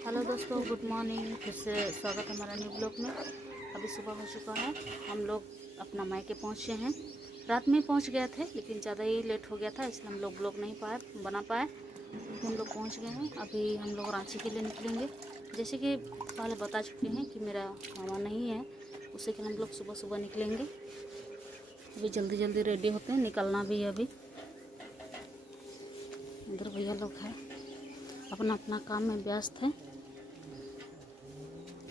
Hello दोस्तों, good morning. फिर से स्वागत है हमारा न्यू ब्लॉग में। अभी सुबह हो चुका है, हम लोग अपना मायके पहुँचे हैं। रात में पहुँच गए थे लेकिन ज़्यादा ही लेट हो गया था, इसलिए हम लोग ब्लॉग नहीं बना पाए। हम लोग पहुँच गए हैं। अभी हम लोग रांची के लिए निकलेंगे। जैसे कि पहले बता चुके हैं कि मेरा मामा नहीं है, उससे कि हम लोग सुबह सुबह निकलेंगे। अभी जल्दी जल्दी रेडी होते हैं, निकलना भी है। अभी इधर भैया लोग हैं, अपना अपना काम में व्यस्त है।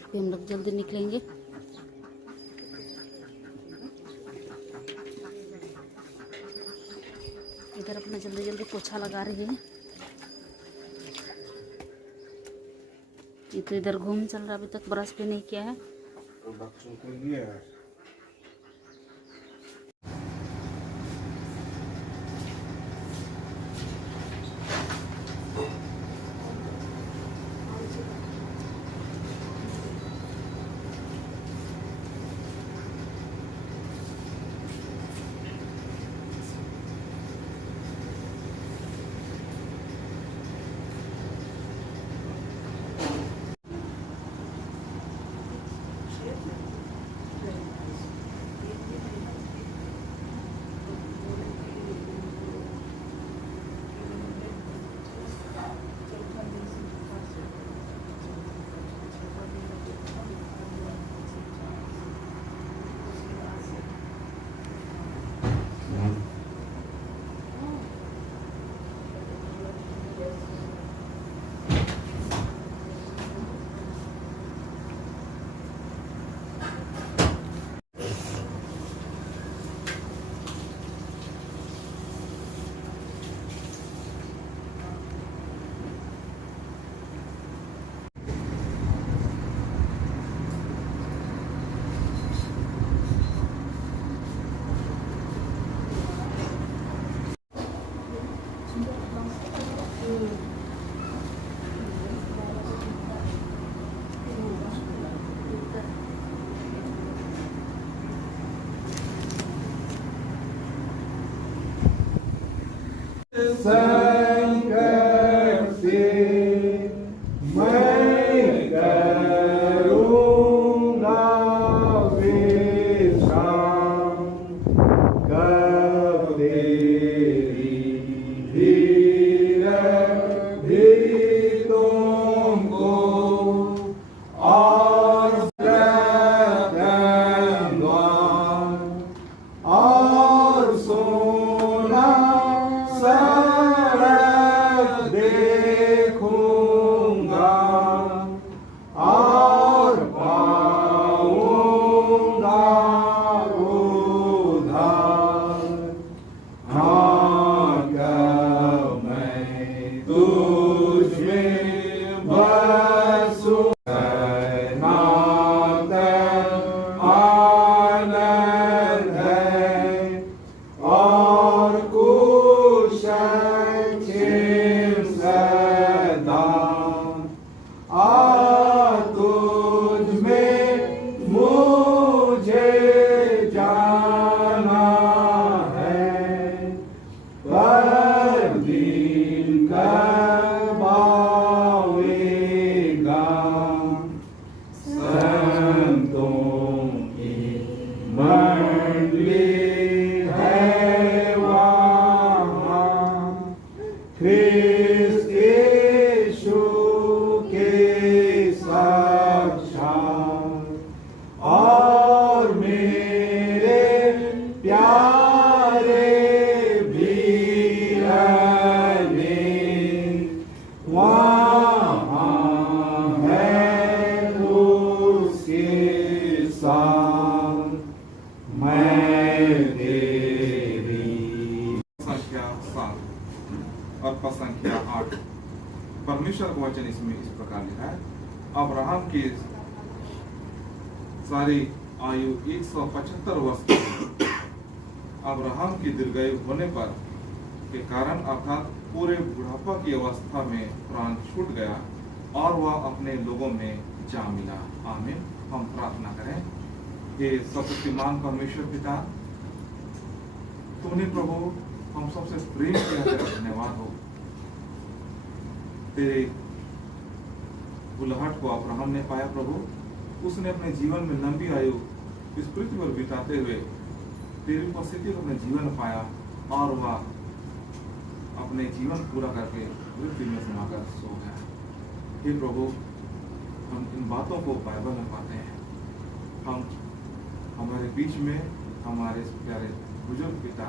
अभी हम लोग जल्दी निकलेंगे। इधर अपना जल्दी जल्दी पोछा लगा रही है। ये तो इधर घूम चल रहा है, अभी तक ब्रश भी नहीं किया है। तो बच्चों के लिए संकट से मैं करूँगा विश्राम, कब तेरी धीरज भी तुमको और और सोना सड़क देखूंगा और पाऊंगा उधार। हाँ, कब मैं तुझ में बसूं, आनंद है और कुशल सदा। तुझ में मुझे जाना है, पर दिन कब आवेगा। संतों की मंडली है वहाँ, ख्रिस्त यीशु के साक्षात, और मेरे प्यारे वीरने वहाँ है उसके साथ। मैं तेरी संख्या 7 और पद संख्या 8। परमेश्वर का वचन इसमें इस प्रकार लिखा है। अब्राहम की सारी आयु 175 वर्ष की थी। अब्राहम की दीर्घायु होने पर के कारण अर्थात पूरे बुढ़ापा की अवस्था में प्राण छूट गया और वह अपने लोगों में जा मिला। आमीन। हम प्रार्थना करें। हे सर्वशक्तिमान परमेश्वर पिता, तुमने प्रभु हम सबसे प्रेम किया, तेरा धन्यवाद हो। तेरे बुलाहट को अब्राहम ने पाया प्रभु, उसने अपने जीवन में लंबी आयु इस पृथ्वी पर बिताते हुए तेरी उपस्थिति को अपने जीवन में पाया और वह अपने जीवन पूरा करके मृत्यु में समाकर सो गया। हे प्रभु, हम इन बातों को बाइबल में पाते हैं। हम हमारे बीच में हमारे प्यारे बुजुर्ग पिता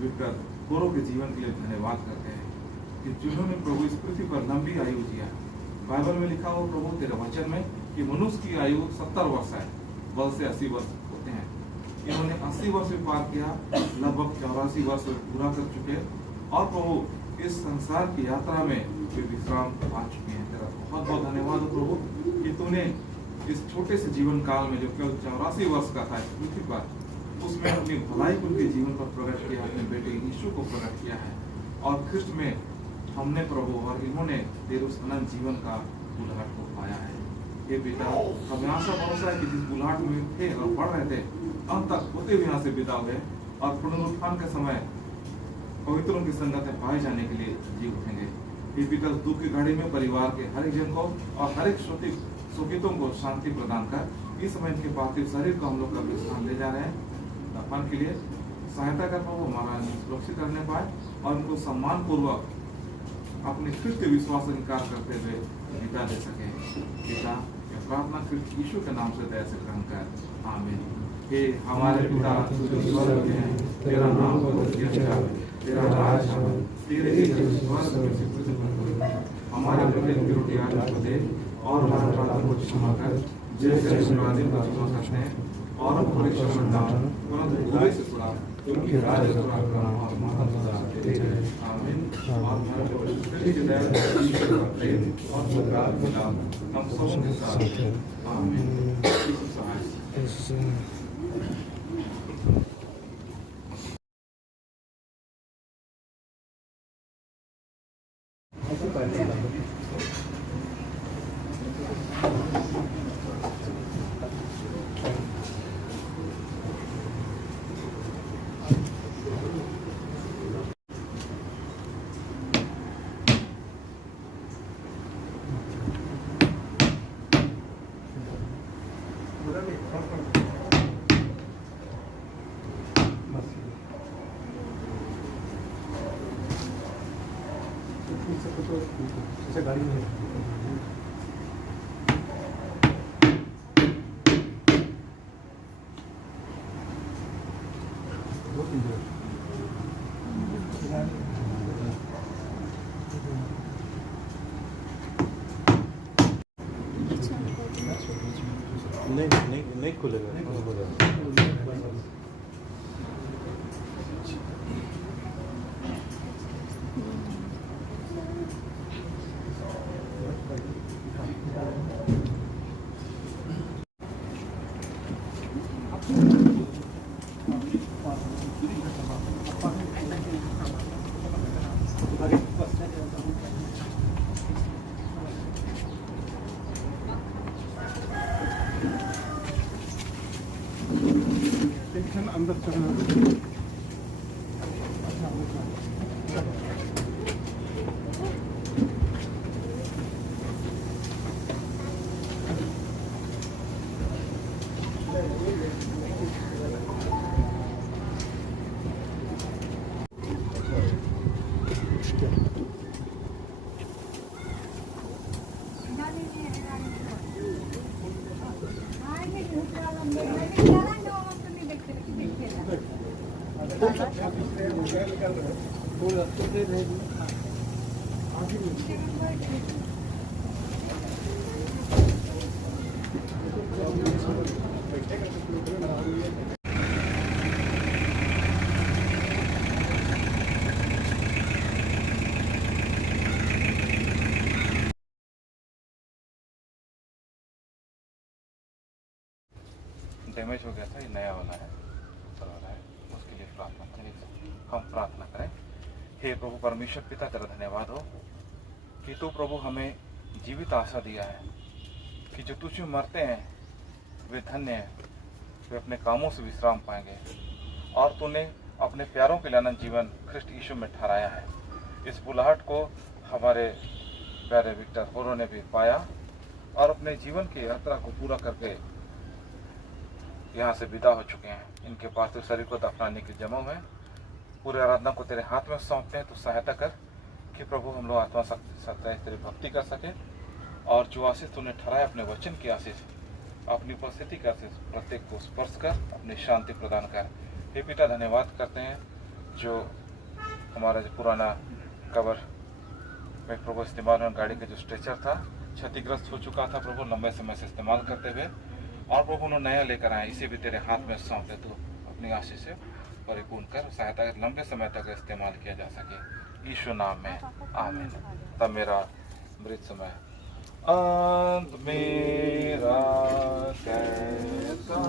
विक्टर कोरो के जीवन के लिए धन्यवाद करते हैं कि जिन्होंने प्रभु इस पृथ्वी पर लंबी आयु जिया। बाइबल में लिखा हो प्रभु तेरे वचन में कि मनुष्य की आयु 70 वर्ष है, बल से 80 वर्ष होते हैं। इन्होंने 80 वर्ष भी पार किया, लगभग 84 वर्ष पूरा कर चुके और प्रभु इस संसार की यात्रा में वे विश्राम पा चुके हैं। तेरा बहुत बहुत धन्यवाद हो प्रभु कि तूने इस छोटे से जीवन काल में जो केवल 84 वर्ष का था इस पृथ्वी पर, उसमें अपनी भलाई को उनके जीवन पर प्रकट किया, अपने बेटे यीशु को प्रकट किया है और ख्रिस्ट में हमने प्रभु और इन्होंने तेरे उस अनंत जीवन का बुलाहट को पाया है। ये पिता, हमें आशा भरोसा है कि जिस बुलाहट में थे और पढ़ रहे थे, अंत तक होते हुए यहाँ से विदा हुए और पुनरुत्थान के समय पवित्रों की संगत में पाए जाने के लिए जी उठेंगे। ये पिता, दुख की घड़ी में परिवार के हर एक जन को और हर एक शोकितों को शांति प्रदान कर इस समय इनके पार्थिव शरीर को हम लोग कभी स्थान ले जा रहे हैं दफन के लिए सहायता कर पाओ, हमारा सुरक्षित करने पाए और उनको सम्मान पूर्वक अपने कृत्य विश्वास इनकार करते हुए विदा दे सके। पिता, यह प्रार्थना ख्रिस्त यीशु के नाम से दया से ग्रहण कर, आमीन। हे हमारे पिता जो स्वर्ग में है, तेरा नाम पवित्र किया जाए, तेरा राज आए, तेरे इच्छा स्वर्ग में से पृथ्वी पर हो। हमारे प्रतिदिन की रोटी आज हमको दे और हमारे अपराधों को क्षमा कर जैसे हम अपराधियों को क्षमा करते हैं और हम परीक्षा में न डाल परंतु बुराई से छुड़ा, क्योंकि राज्य और महान तेरे है, आमीन। और हमारे पवित्र की दया ईश्वर का प्रेम और सद्भाव मिला हम सबों के साथ, आमीन। यीशु सहाय। गाड़ी में नहीं खुलेगा। अंदर चढ़ना डैमेज हो गया था, ये नया वाला है, चल रहा है, उसके लिए प्रार्थना करें। हम प्रार्थना करें। हे प्रभु परमेश्वर पिता, तेरा धन्यवाद हो कि तू प्रभु हमें जीवित आशा दिया है कि जो तुझ में मरते हैं वे धन्य हैं, वे अपने कामों से विश्राम पाएंगे और तूने अपने प्यारों के लिए अनंत जीवन ख्रिस्ट यीशु में ठहराया है। इस बुलाहट को हमारे प्यारे विक्टर होरो ने भी पाया और अपने जीवन की यात्रा को पूरा करके यहाँ से विदा हो चुके हैं। इनके पार्थिव शरीर को दफनाने की जमा है। पूरे आराधना को तेरे हाथ में सौंपते हैं, तो सहायता कर कि प्रभु हम लोग आत्मा सत्ता तेरी भक्ति कर सके और जो आशीष तूने ठहराया अपने वचन की आशीष, अपनी उपस्थिति की आशीष प्रत्येक को स्पर्श कर, अपनी शांति प्रदान कर। हे पिता, धन्यवाद करते हैं जो हमारा जो पुराना कवर में प्रभु इस्तेमाल में गाड़ी का जो स्ट्रेचर था क्षतिग्रस्त हो चुका था प्रभु, लंबे समय से इस्तेमाल करते हुए, और प्रभु उन्होंने नया लेकर आए, इसे भी तेरे हाथ में सौंपते तो अपनी आशीष से परिपूर्ण कर, सहायता लंबे समय तक इस्तेमाल किया जा सके। यीशु नाम में आमीन। तब मेरा मृत समय अंत मेरा कैसा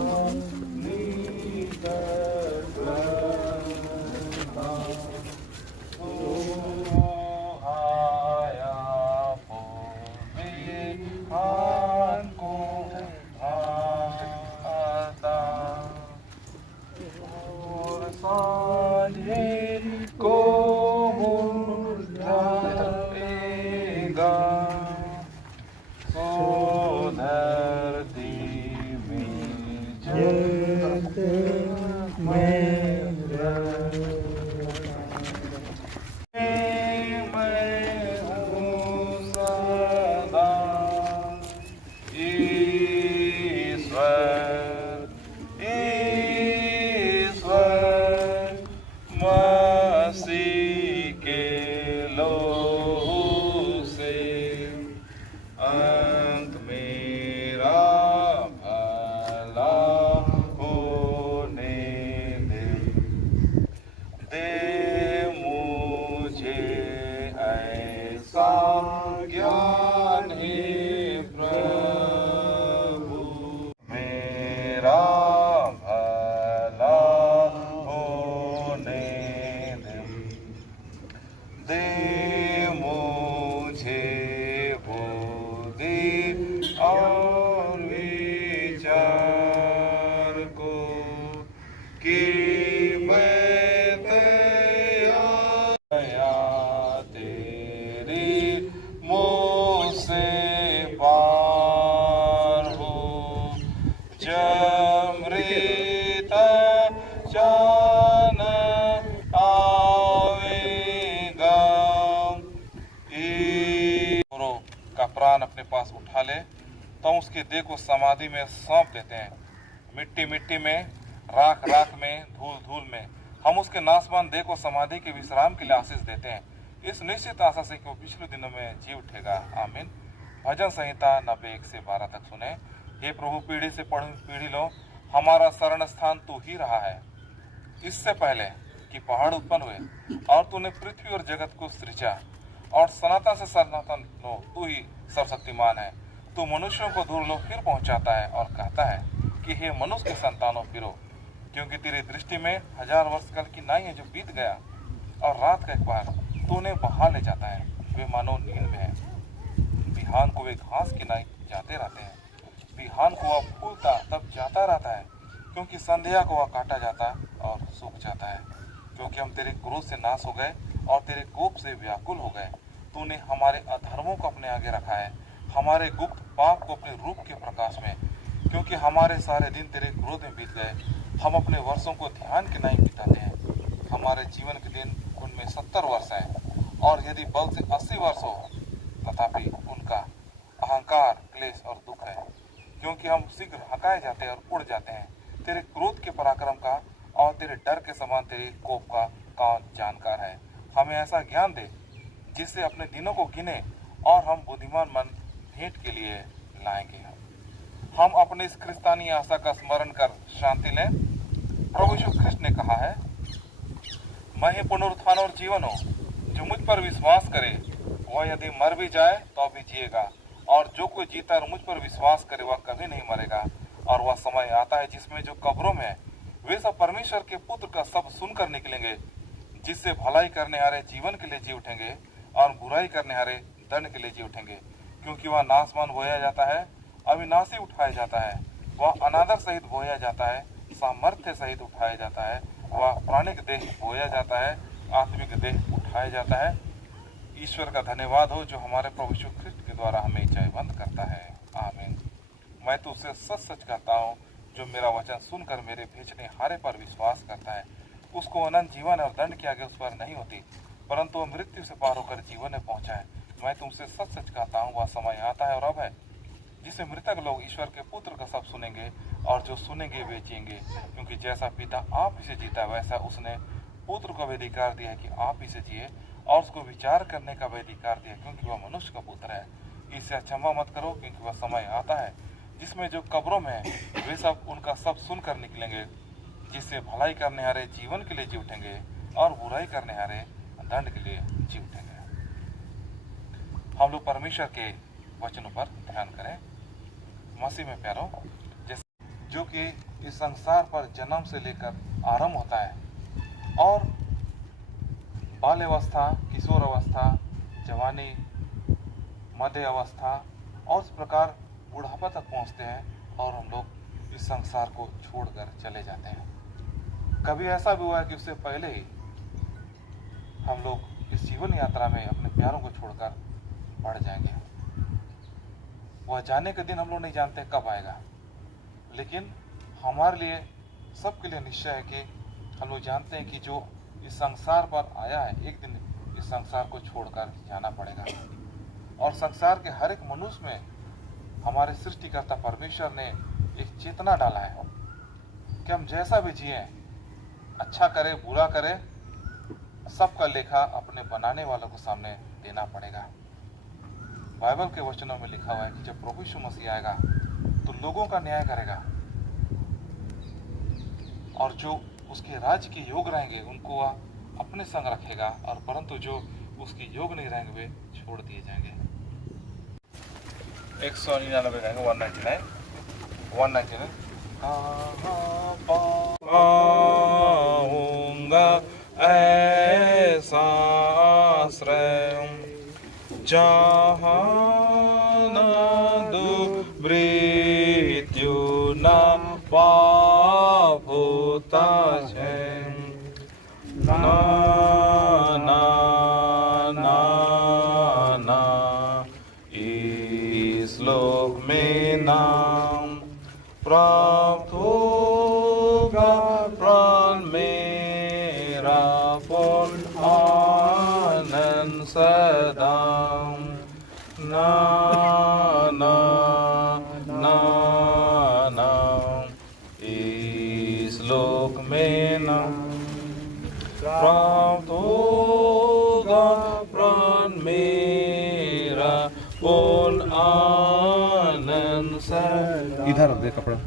अपने पास उठा ले तो हम उसकी देह को समाधि में सौंप देते हैं। मिट्टी मिट्टी में, राख राख में, धूल धूल में हम उसके नासमान देह को समाधि के विश्राम के लिए आशीष देते हैं, इस निश्चित आशा से कि वो पिछले दिनों में जी उठेगा। आमीन। भजन संहिता 91 से 12 तक सुने। हे प्रभु, पीढ़ी से पीढ़ी लो हमारा शरण स्थान तू ही रहा है। इससे पहले कि पहाड़ उत्पन्न हुए और तूने पृथ्वी और जगत को सृजा, और सनातन से सनातन लो तू ही सर्वशक्तिमान है। तू मनुष्यों को दूर लो फिर पहुंचाता है और कहता है कि हे मनुष्य के संतानों फिरो, क्योंकि तेरी दृष्टि में 1000 वर्ष काल की नाई है जो बीत गया, और रात का एक बार तूने बहा ले जाता है। वे मानो नींद में है। बिहान को वे घास की नाई जाते रहते हैं, बिहान को वह फूलता तब जाता रहता है, क्योंकि संध्या को वह काटा जाता और सूख जाता है। क्योंकि हम तेरे क्रोध से नाश हो गए और तेरे कोप से व्याकुल हो गए। तूने हमारे अधर्मों को अपने आगे रखा है, हमारे गुप्त पाप को अपने रूप के प्रकाश में। क्योंकि हमारे सारे दिन तेरे क्रोध में बीत गए, हम अपने वर्षों को ध्यान के नहीं बिताते हैं। हमारे जीवन के दिन उनमें 70 वर्ष हैं, और यदि बल से 80 वर्ष हो, तथापि उनका अहंकार, क्लेश और दुख है। क्योंकि हम शीघ्र हकाए जाते हैं और उड़ जाते हैं। तेरे क्रोध के पराक्रम का और तेरे डर के समान तेरे कोप का कौन जानकार है। हमें ऐसा ज्ञान दे जिससे अपने दिनों को गिने और हम बुद्धिमान मन भेंट के लिए लाएंगे। हम अपने इस क्रिस्तानी आशा का स्मरण कर शांति लें। प्रभु यीशु ख्रिस्ट ने कहा है, मैं ही पुनरुत्थान और जीवन हूँ। जो मुझ पर विश्वास करे वह यदि मर भी जाए तो भी जिएगा, और जो कोई जीता और मुझ पर विश्वास करे वह कभी नहीं मरेगा। और वह समय आता है जिसमें जो कब्रों में है वे सब परमेश्वर के पुत्र का सब सुनकर निकलेंगे, जिससे भलाई करने हारे जीवन के लिए जी उठेंगे और बुराई करने हारे दंड के लिए जी उठेंगे। क्योंकि वह नासमान बोया जाता है, अविनाशी उठाया जाता है, वह अनादर सहित बोया जाता है, सामर्थ्य सहित उठाया जाता है। वह प्राणिक देह बोया जाता है, आत्मिक देह उठाया जाता है। ईश्वर का धन्यवाद हो जो हमारे प्रभु यीशु ख्रिस्ट के द्वारा हमें जयवंत करता है। आमीन। मैं तो उसे सच सच कहता हूँ, जो मेरा वचन सुनकर मेरे भेजने हारे पर विश्वास करता है, उसको अनंत जीवन और दंड के आगे उस पर नहीं होती, परंतु वह मृत्यु से पार होकर जीवन में पहुंचा है। मैं तुमसे सच सच कहता हूँ, वह समय आता है और अब है, जिससे मृतक लोग ईश्वर के पुत्र का सब सुनेंगे, और जो सुनेंगे वे जिएंगे, क्योंकि जैसा पिता आप इसे जीता वैसा उसने पुत्र को भी अधिकार दिया है कि आप इसे जिए, और उसको विचार करने का भी अधिकार दिया, क्योंकि वह मनुष्य का पुत्र है। इससे अचंभा मत करो, क्योंकि वह समय आता है जिसमें जो कब्रों में वे सब उनका सब सुनकर निकलेंगे, जिससे भलाई करने हारे जीवन के लिए जी उठेंगे और बुराई करने हारे दंड के लिए जी उठेंगे। हम लोग परमेश्वर के वचनों पर ध्यान करें। मसीह में प्यारो, जैसे जो कि इस संसार पर जन्म से लेकर आरंभ होता है और बाल अवस्था, किशोर अवस्था, जवानी, मध्य अवस्था और इस प्रकार बुढ़ापा तक पहुंचते हैं, और हम लोग इस संसार को छोड़कर चले जाते हैं। कभी ऐसा भी हुआ है कि उससे पहले ही हम लोग इस जीवन यात्रा में अपने प्यारों को छोड़कर बढ़ जाएंगे। वह जाने के दिन हम लोग नहीं जानते कब आएगा, लेकिन हमारे लिए, सबके लिए निश्चय है कि हम लोग जानते हैं कि जो इस संसार पर आया है, एक दिन इस संसार को छोड़कर जाना पड़ेगा। और संसार के हर एक मनुष्य में हमारे सृष्टिकर्ता परमेश्वर ने एक चेतना डाला है कि हम जैसा भी जिए, अच्छा करे बुरा करे, सबका लेखा अपने बनाने वालों को सामने देना पड़ेगा। बाइबल के वचनों में लिखा हुआ है कि जब प्रभु यीशु मसीह आएगा तो लोगों का न्याय करेगा, और जो उसके राज्य के योग रहेंगे उनको वह अपने संग रखेगा, और परंतु जो उसके योग नहीं रहेंगे वे छोड़ दिए जाएंगे। 199 गाएंगे, 199 पाऊंगा ऐसा आश्रय जहाँ न दुख मृत्यु न पाप होता है, ना ना ना ना इस लोक में नाम प्राप्त होगा, प्राण मेरा पूर्ण आनंद सदा, ना ना ना ना इस लोक में नाम प्राप्त होगा, प्राण मेरा पूर्ण आनंद सदा। इधर दे कपड़ा।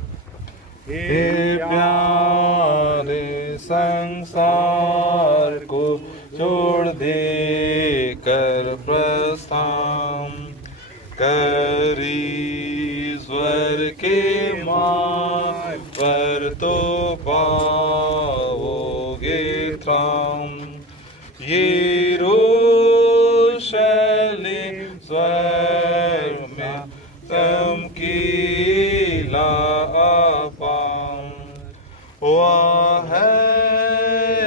हे प्यारे संसार को छोड़ दे कर प्रस्थान करी स्वर के मार्ग पर तो पाओगे त्राम। यरूशलेम स्वर्ग में चमकीला अपार, वह है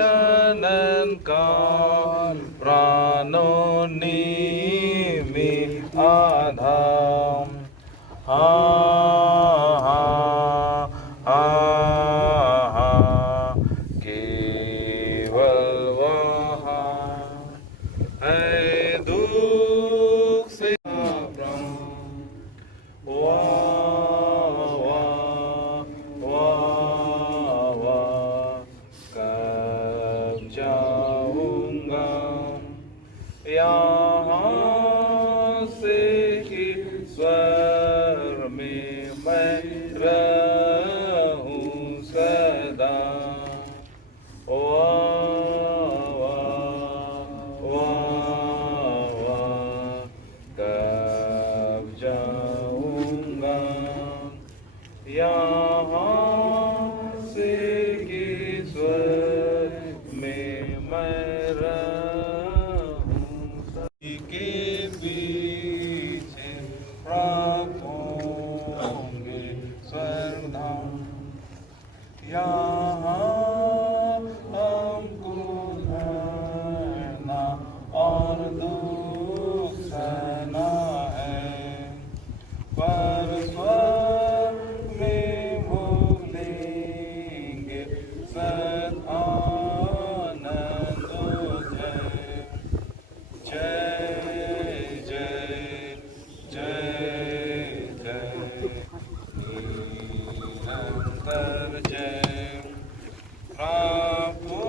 अनंत काल प्राणों में आधार। केवल वहाँ है दुख से कब जाऊंगा यहाँ से कि स्वर में मैं रहूं सदा। कब जाऊंगा यहाँ से कि स्वर में मैं रहूं के पीछे प्राप्त होंगे स्वर्गधाम। यहाँ हमको धरना और दूर पर स्वर्ग में भोग लेंगे सद आनंद जय जय जय जय जय निरंतर जय प्रभु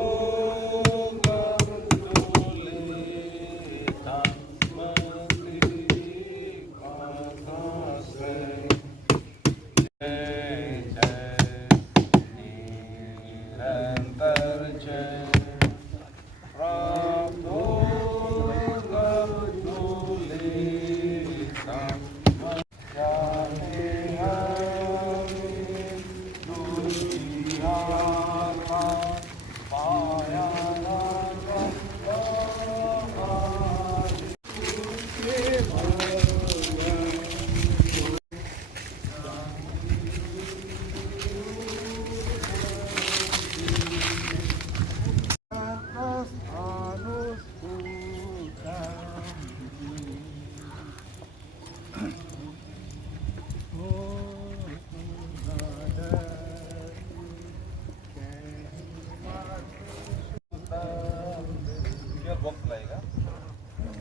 वक्त लगेगा।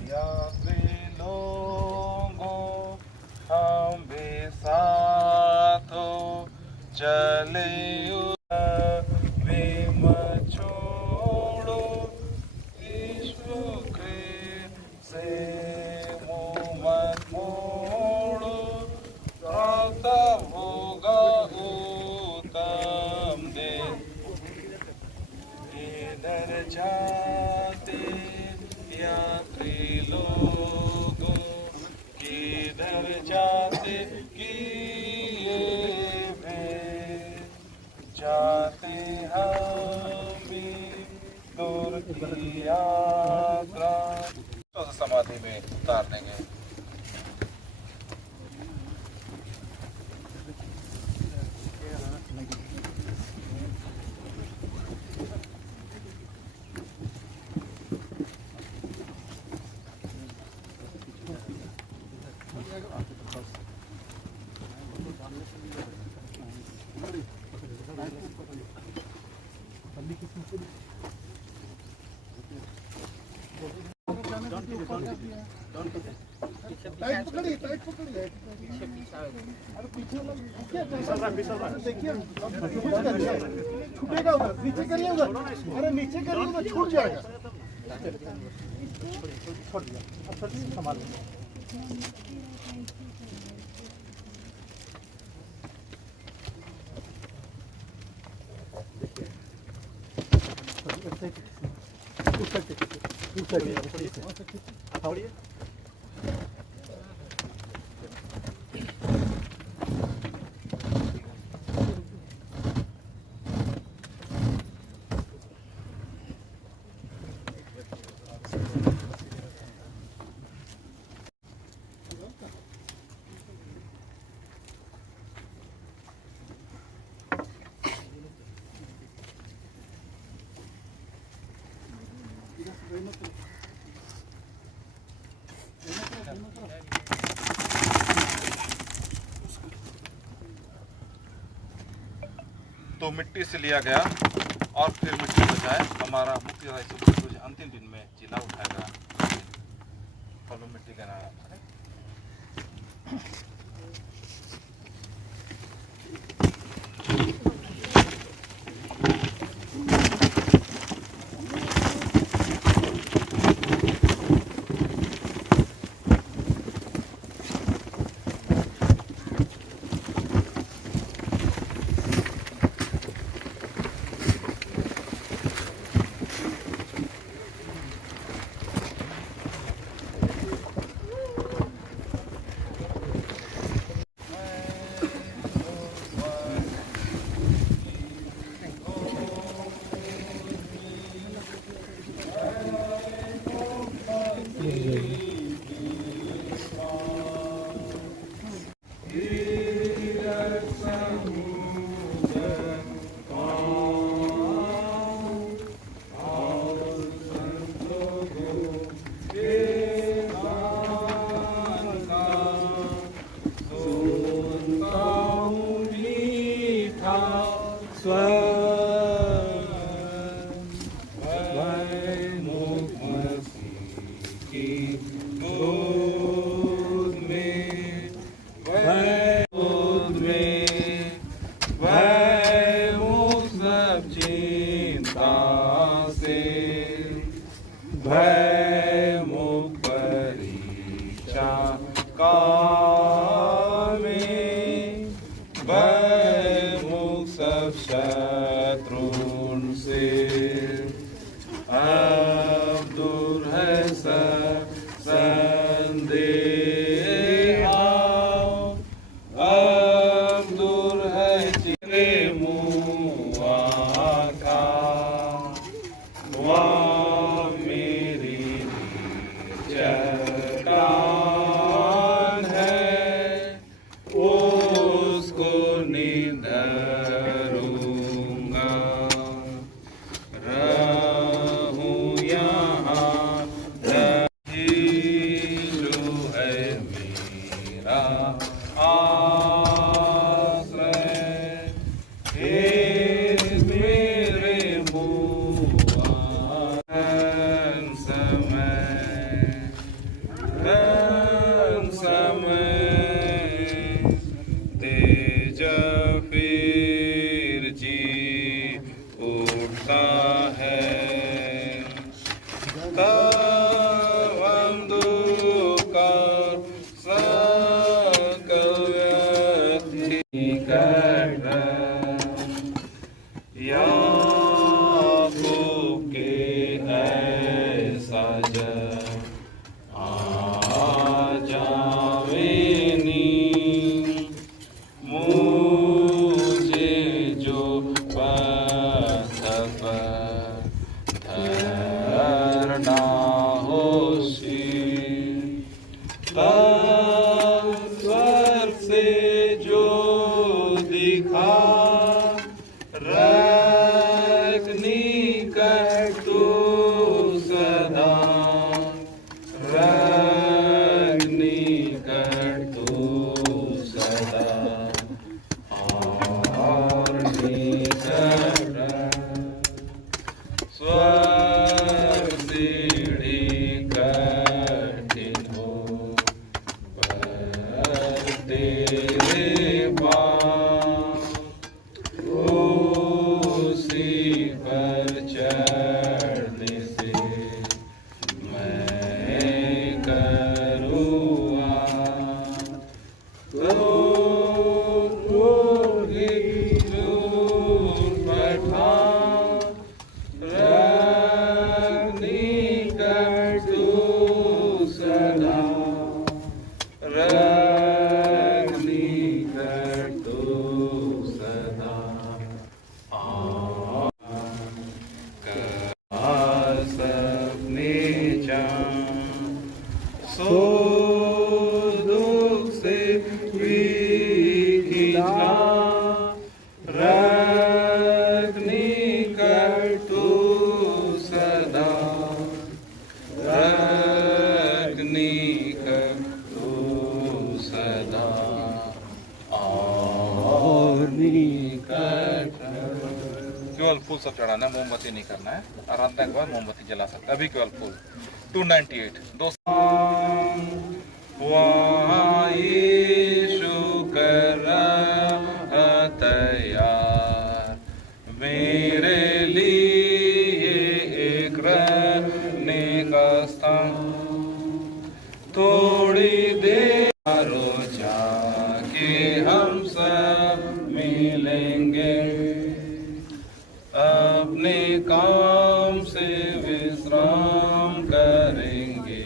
यात्री लोगों हम भी साथ हो चले मत छोड़ो ईश्व से मुँह मत मोड़ो प्राप्त होगा उत्तम दिन इधर जाते यात्री लोगों किधर जाते किए वे जाते हम भी दूर की यात्रा तो समाधि में उतार देंगे। टाइट पकड़िए अरे पीछे देखिए छूटेगा उधर नीचे करिए उधर अरे नीचे करिए उधर छूट जाएगा छोड़ दिया अब छोड़िए संभाल तो मिट्टी से लिया गया और फिर मिट्टी बचाए हमारा मुख्य अंतिम दिन में जिला उठाएगा फलों मिट्टी का नाम भय में भय मुक्त सब चिंता से भय मुक्त परीक्षा काल में भय मुक्त सब शत्रुओं से अब दूर है सब संदेह अब दूर है चिरे मुआ का वहाँ मेरी चट्टान है उसको निधरूंगा रहूं यहाँ जो है मेरा आश्रय मेरे समय तेज फिर जी उठता है तब हम दुकार सकल व्यक्ति कर याकूब के ऐसा जब आ जावेनी मुझे जो पथ पर धरना होशी तब स्वर्ग से जो दिखा रखनी कर तू सदा रखनी कर तू सदा और निकट स्वर्ग सीढ़ी कठिन हो पर तेरे पास उसी पर चढ़ने से मैं करूँगा तो बैठा रखनी कर तू सदा रखनी कर तू सदा सपने सो दुख से खींचना रखनी कर तू सदा रखनी कर तू सदा और निकट केवल फूल सब चढ़ाना है, मोमबत्ती नहीं करना है। आराधना के बाद मोमबत्ती जला सकते हैं। अभी केवल फूल 298 वहाँ यीशु कर रहा तैयार मेरे लिए एक रहने का स्थान थोड़ी देर जाके हम सब मिलेंगे अपने काम से विश्राम करेंगे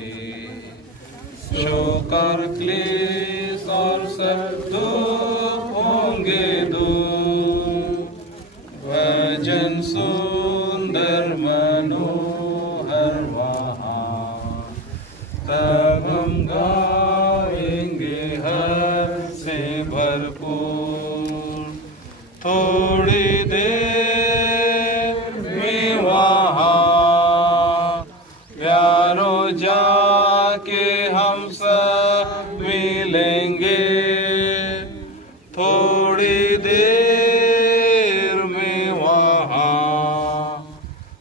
शोक और क्लेश और सब दुख होंगे दूर भजन सुंदर मनोहर वहाँ तब हम गाएंगे हर से भरपूर थोड़ी देर में वहाँ प्यारो जाके हम सब मिलेंगे थोड़ी देर में वहाँ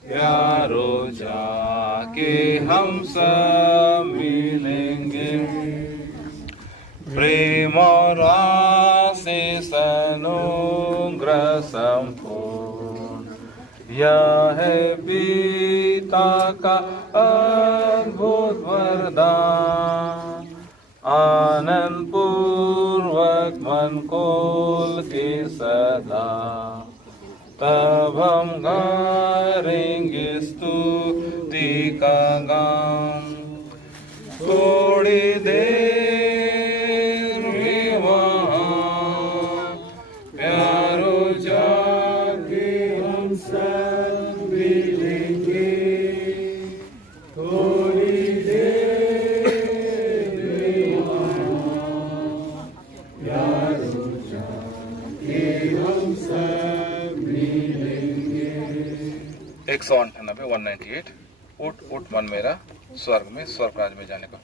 प्यारो जाके हम सब मिलेंगे प्रेम प्रेमाराशिष अनुग्रह संपूर्ण, यह है पिता का अद्भुत वरदान, आनंद पूर्वक मन खोल के सदा, तब हम गाएंगे स्तुति का गान। थोड़ी देर में वहाँ प्यारो जाके हम सब मिलेंगे, थोड़ी देर में वहाँ प्यारो जाके हम सब मिलेंगे। 198 198 उठ उठ मन मेरा स्वर्ग में स्वर्ग राज में जाने को।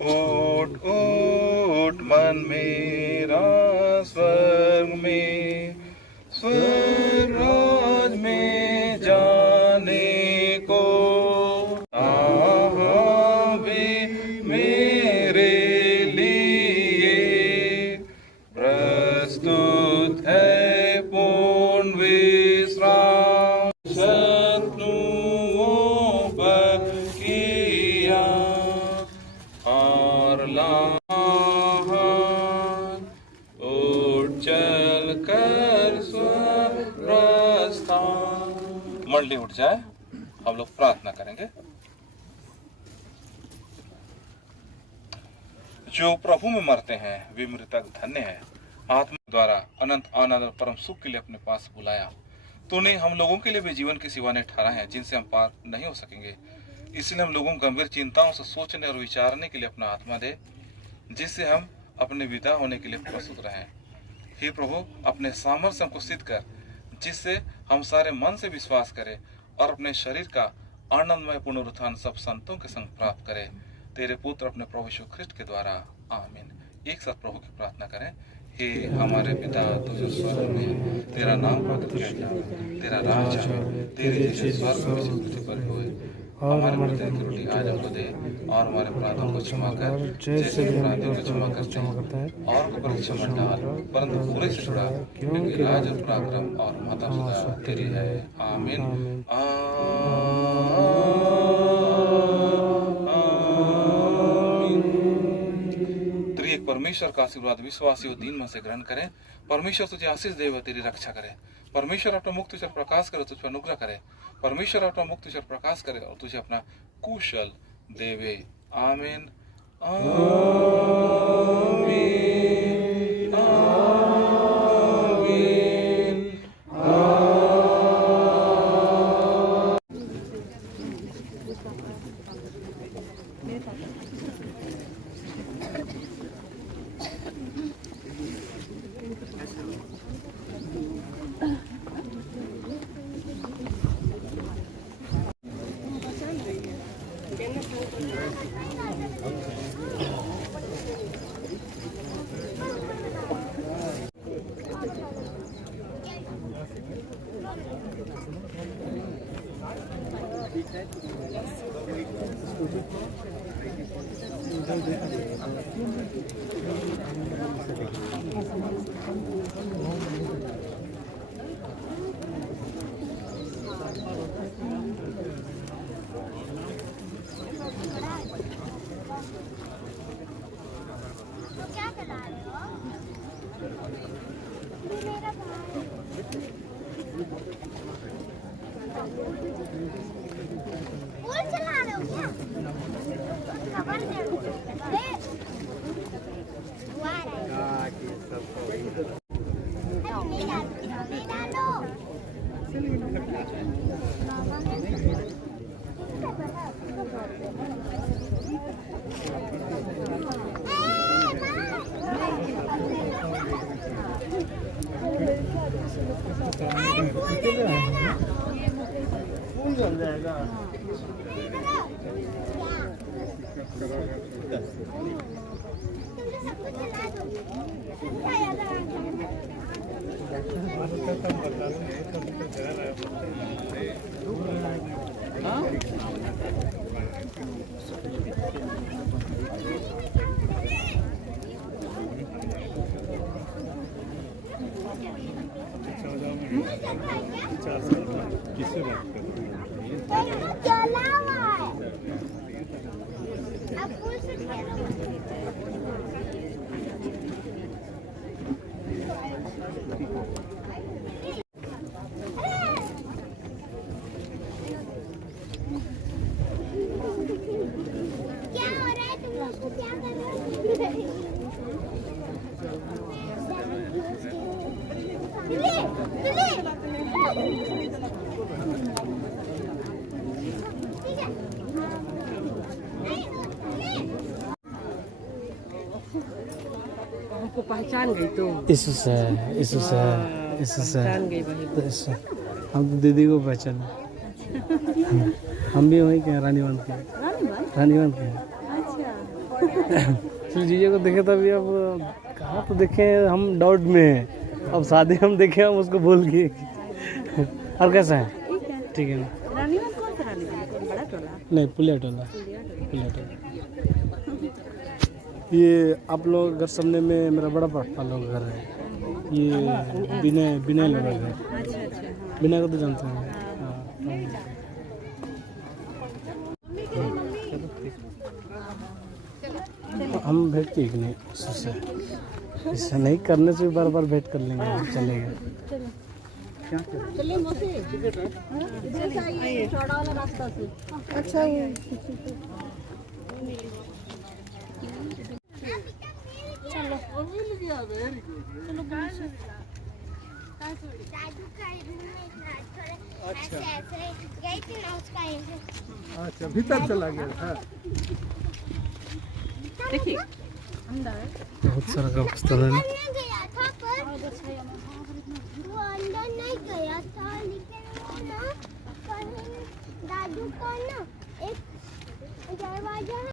उठ उठ मन मेरा स्वर्ग राज में जाने को, यहाँ भी मेरे लिए प्रस्तुत है पूर्ण विश्राम, शत्रुओं पर किया और लाहान, उठ चल कर स्वस्थान। मंडली उठ जाए, हम लोग प्रार्थना करेंगे। जो प्रभु में मरते हैं वे मृतक धन्य है। आत्मा द्वारा अनंत आनंद और परम सुख के लिए अपने पास बुलाया। तूने हम लोगों के लिए भी जीवन की सीमाएं ठहरा हैं जिनसे हम पार नहीं हो सकेंगे। इसलिए हम लोगों को गंभीर चिंताओं से सोचने और विचारने के लिए अपना आत्मा दे, जिससे हम अपने विदा होने के लिए प्रस्तुत रहें। हे प्रभु, अपने सामर्थ्य को सिद्ध कर, जिससे हम सारे मन से विश्वास करें और अपने शरीर का आनंदमय पुनरुत्थान सब संतों के संग प्राप्त करें। तेरे पुत्र अपने प्रभु यीशु ख्रिस्ट के द्वारा, आमीन। एक साथ प्रभु की प्रार्थना करें। हे हमारे पिता, तू जो स्वर्ग में है, तेरा नाम प्रकट किया जाए, तेरा राज आए, तेरे जैसे स्वर्ग में पृथ्वी पर होए। हमारे प्रतिदिन की रोटी आज हमको दे, और हमारे अपराधों को क्षमा कर जैसे अपराधियों को क्षमा करते हैं, और को परीक्षा मत डाल, परंतु बुरे से छुड़ा, क्योंकि राज और पराक्रम और माता सदा तेरी है, आमीन। त्रिएक परमेश्वर का आशीर्वाद विश्वासी और दीन मन से ग्रहण करें। परमेश्वर तुझे आशीष दे व तेरी रक्षा करे। परमेश्वर अपना मुख तुझे प्रकाश करे, तुझ पर अनुग्रह करे। परमेश्वर अपना मुख तुझे प्रकाश करे और तुझे अपना कुशल देवे, आमीन। आमीन, आमीन, किससे बात कर रहे हैं? चला हुआ है अब पूछ सकते हो क्या हो रहा है तुम लोग को क्या कर रहे हो हमको पहचान गई तुम। इसुस है पहचान गई भाई। हम तो दीदी को पहचाने। हम भी वहीं के हैं, रानीवंत के। रानीवंत के तो जीजे को देखे तभी अब कहाँ तो देखे हम डाउट में हैं। अब शादी हम देखे हम उसको बोल के और कैसा है ठीक है ना रानीगंज कौन सा रानीगंज? बड़ा टोला? नहीं पुलिया टोला ये आप लोग घर सामने में मेरा बड़ा पापा लोग घर है ये विनय लोग है अच्छा अच्छा। विनय को तो जानते हैं हम भेंट किए कि नहीं उससे इससे नहीं करने से भी बार बार भेंट कर लेंगे चलेगा अच्छा दादू का रूम में इतना थोड़ा ऐसे गई थी ना उसका ऐसे अच्छा भीतर चला गया था। देखिए बहुत सारा का स्थल है ना अंदर नहीं गया था पर वो अंदर नहीं गया था लेकिन वो ना दादू का ना एक दरवाजा